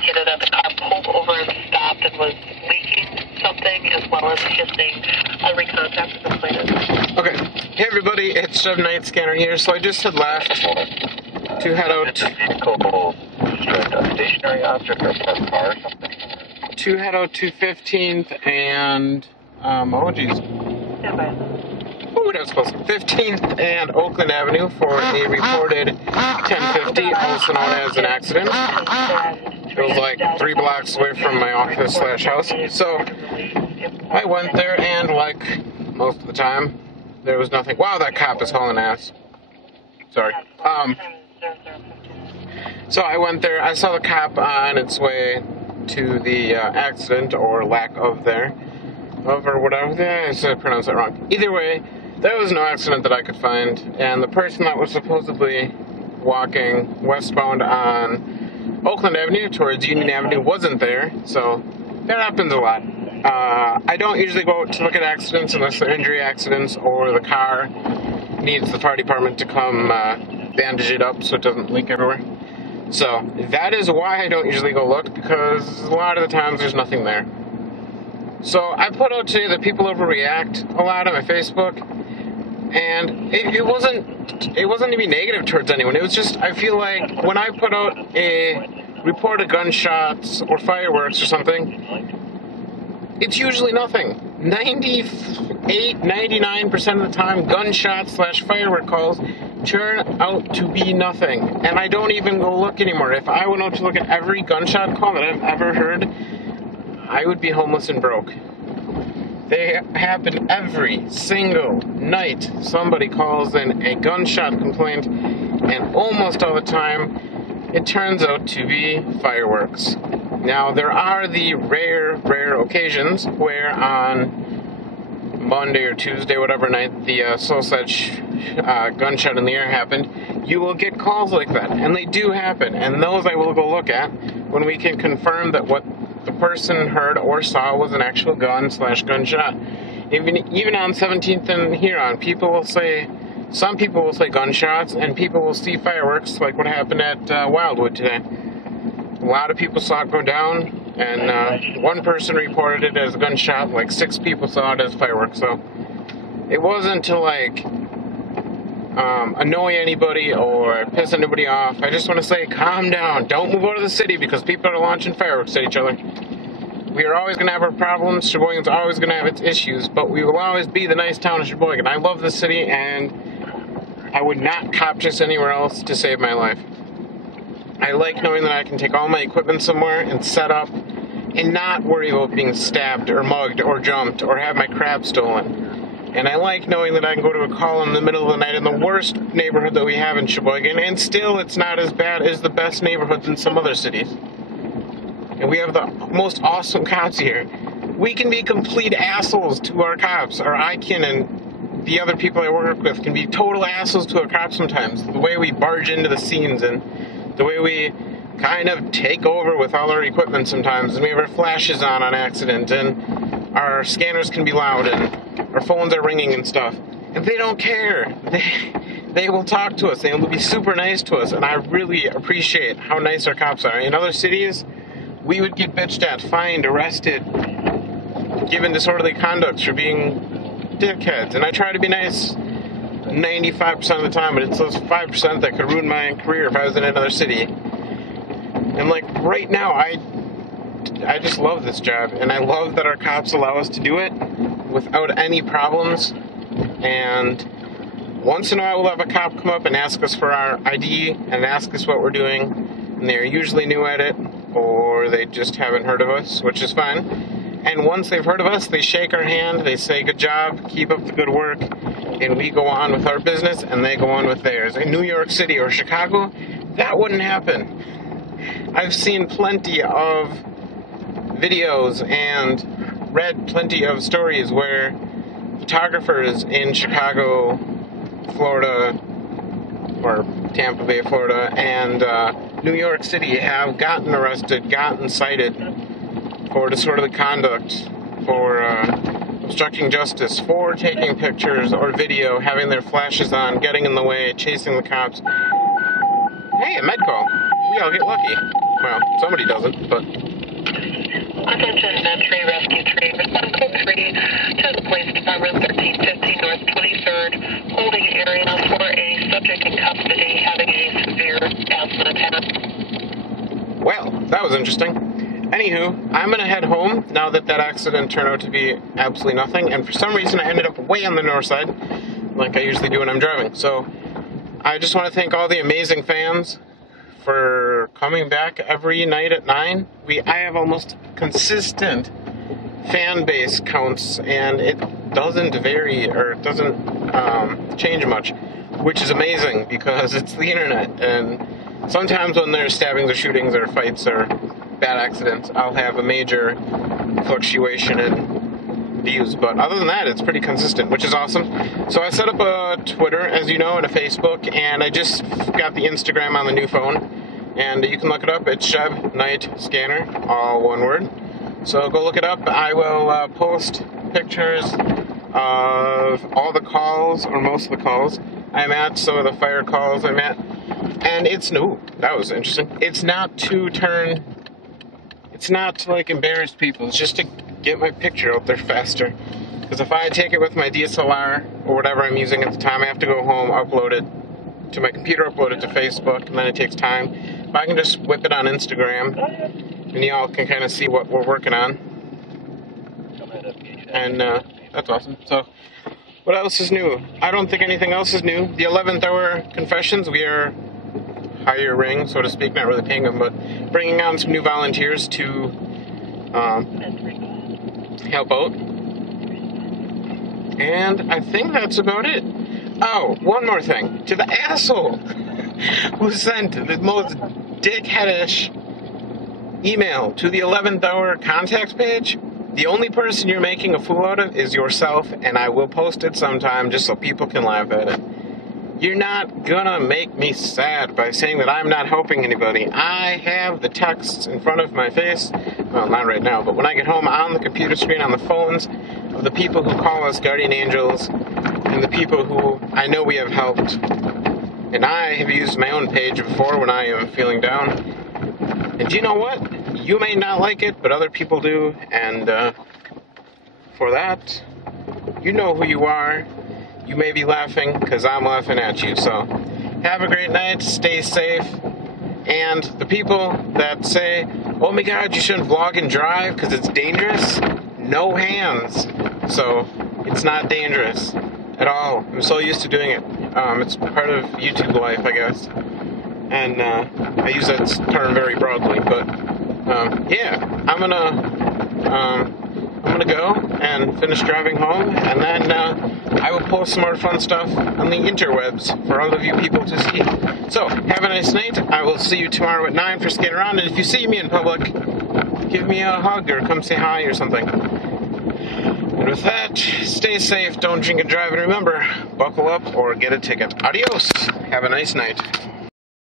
indicated that the car pulled over and stopped and was leaking something, as well as hissing. I'll recontact the complainant. Okay. Hey everybody, it's Night Scanner here. So I just had left to head out. A stationary object or a car or something? To head out to 15th and oh geez. Yeah, bye. Oh, that was close. 15th and Oakland Avenue for a reported 1050, also known as an accident. It was like 3 blocks away from my office / house. So I went there, and like most of the time, there was nothing. Wow, that cop is hauling ass. Sorry. So I went there. I saw the cop on its way to the accident, or lack of there, or whatever. I pronounced that wrong. Either way, there was no accident that I could find, and the person that was supposedly walking westbound on Oakland Avenue towards Union Avenue wasn't there, so that happens a lot. I don't usually go out to look at accidents unless they're injury accidents or the car needs the fire department to come bandage it up so it doesn't leak everywhere. So that is why I don't usually go look, because a lot of the times there's nothing there. So I put out today that people overreact a lot on my Facebook, and it wasn't to be negative towards anyone. It was just, I feel like when I put out a report of gunshots or fireworks or something, it's usually nothing. 99% of the time, gunshots / firework calls turn out to be nothing. And I don't even go look anymore. If I went out to look at every gunshot call that I've ever heard, I would be homeless and broke. They happen every single night. Somebody calls in a gunshot complaint, and almost all the time, it turns out to be fireworks. Now, there are the rare occasions where on Monday or Tuesday, whatever night the such gunshot in the air happened, you will get calls like that, and they do happen, and those I will go look at when we can confirm that what the person heard or saw was an actual gun / gunshot. Even on 17th and here on, some people will say gunshots, and people will see fireworks, like what happened at Wildwood today. A lot of people saw it go down, and one person reported it as a gunshot, like 6 people saw it as fireworks. So it wasn't to like annoy anybody or piss anybody off. I just want to say, calm down. Don't move out of the city because people are launching fireworks at each other. We are always going to have our problems. Sheboygan's always going to have its issues, but we will always be the nice town of Sheboygan. I love the city, and I would not cop just anywhere else to save my life. I like knowing that I can take all my equipment somewhere and set up and not worry about being stabbed or mugged or jumped or have my crap stolen. And I like knowing that I can go to a call in the middle of the night in the worst neighborhood that we have in Sheboygan, and still it's not as bad as the best neighborhoods in some other cities. And we have the most awesome cops here. We can be complete assholes to our cops, or I can, and the other people I work with can be total assholes to our cops sometimes. The way we barge into the scenes, and the way we kind of take over with all our equipment sometimes, and we have our flashes on accident, and our scanners can be loud, and our phones are ringing and stuff. And they don't care. They will talk to us. They will be super nice to us, and I really appreciate how nice our cops are. In other cities, we would get bitched at, fined, arrested, given disorderly conduct for being dickheads. And I try to be nice 95% of the time, but it's those 5% that could ruin my career if I was in another city. And like right now, I just love this job, and I love that our cops allow us to do it without any problems. And once in a while we'll have a cop come up and ask us for our ID and ask us what we're doing, and they're usually new at it, or they just haven't heard of us, which is fine. And once they've heard of us, they shake our hand, they say good job, keep up the good work, and we go on with our business and they go on with theirs. In New York City or Chicago, that wouldn't happen. I've seen plenty of videos and read plenty of stories where photographers in Chicago, Florida, or Tampa Bay, Florida, and New York City have gotten arrested, gotten cited for disorderly conduct, for obstructing justice, for taking pictures or video, having their flashes on, getting in the way, chasing the cops. Hey, a med call. We all get lucky. Well, somebody doesn't, but... Attention, Tree Rescue Tree. Respond code 3 to the police department, 1350 North 23rd, holding area for a subject in custody having a severe asthma attack. Well, that was interesting. Anywho, I'm going to head home now that accident turned out to be absolutely nothing, and for some reason I ended up way on the north side, like I usually do when I'm driving. So, I just want to thank all the amazing fans for coming back every night at 9. I have almost consistent fan base counts, and it doesn't vary, or it doesn't change much, which is amazing because it's the internet, and sometimes when there's stabbings or shootings or fights or bad accidents, I'll have a major fluctuation in views, but other than that, it's pretty consistent, which is awesome. So I set up a Twitter, as you know, and a Facebook, and I just got the Instagram on the new phone, and you can look it up. It's Chev Night Scanner, all one word. So go look it up. I will post pictures of all the calls, or most of the calls I'm at, some of the fire calls I'm at, and it's new. That was interesting. It's not to like embarrass people, it's just to get my picture out there faster. Because if I take it with my DSLR or whatever I'm using at the time, I have to go home, upload it to my computer, upload it to Facebook, and then it takes time. If I can just whip it on Instagram, and y'all can kind of see what we're working on. And that's awesome. So, what else is new? I don't think anything else is new. The 11th hour confessions, we are hiring, so to speak, not really paying them, but bringing on some new volunteers to help out. And I think that's about it. Oh, one more thing. To the asshole who sent the most dickheadish email to the 11th hour contacts page, the only person you're making a fool out of is yourself, and I will post it sometime just so people can laugh at it. You're not gonna make me sad by saying that I'm not helping anybody. I have the texts in front of my face, well, not right now, but when I get home, on the computer screen, on the phones, of the people who call us guardian angels, and the people who I know we have helped. And I have used my own page before when I am feeling down. And you know what? You may not like it, but other people do, and for that, you know who you are. You may be laughing, because I'm laughing at you. So, have a great night, stay safe, and the people that say, oh my god, you shouldn't vlog and drive because it's dangerous, no hands. So, it's not dangerous at all. I'm so used to doing it. It's part of YouTube life, I guess. And I use that term very broadly, but yeah, I'm gonna go and finish driving home, and then I will post some more fun stuff on the interwebs for all of you people to see. So, have a nice night. I will see you tomorrow at 9 for Skate Around, and if you see me in public, give me a hug or come say hi or something. And with that, stay safe, don't drink and drive, and remember, buckle up or get a ticket. Adios. Have a nice night.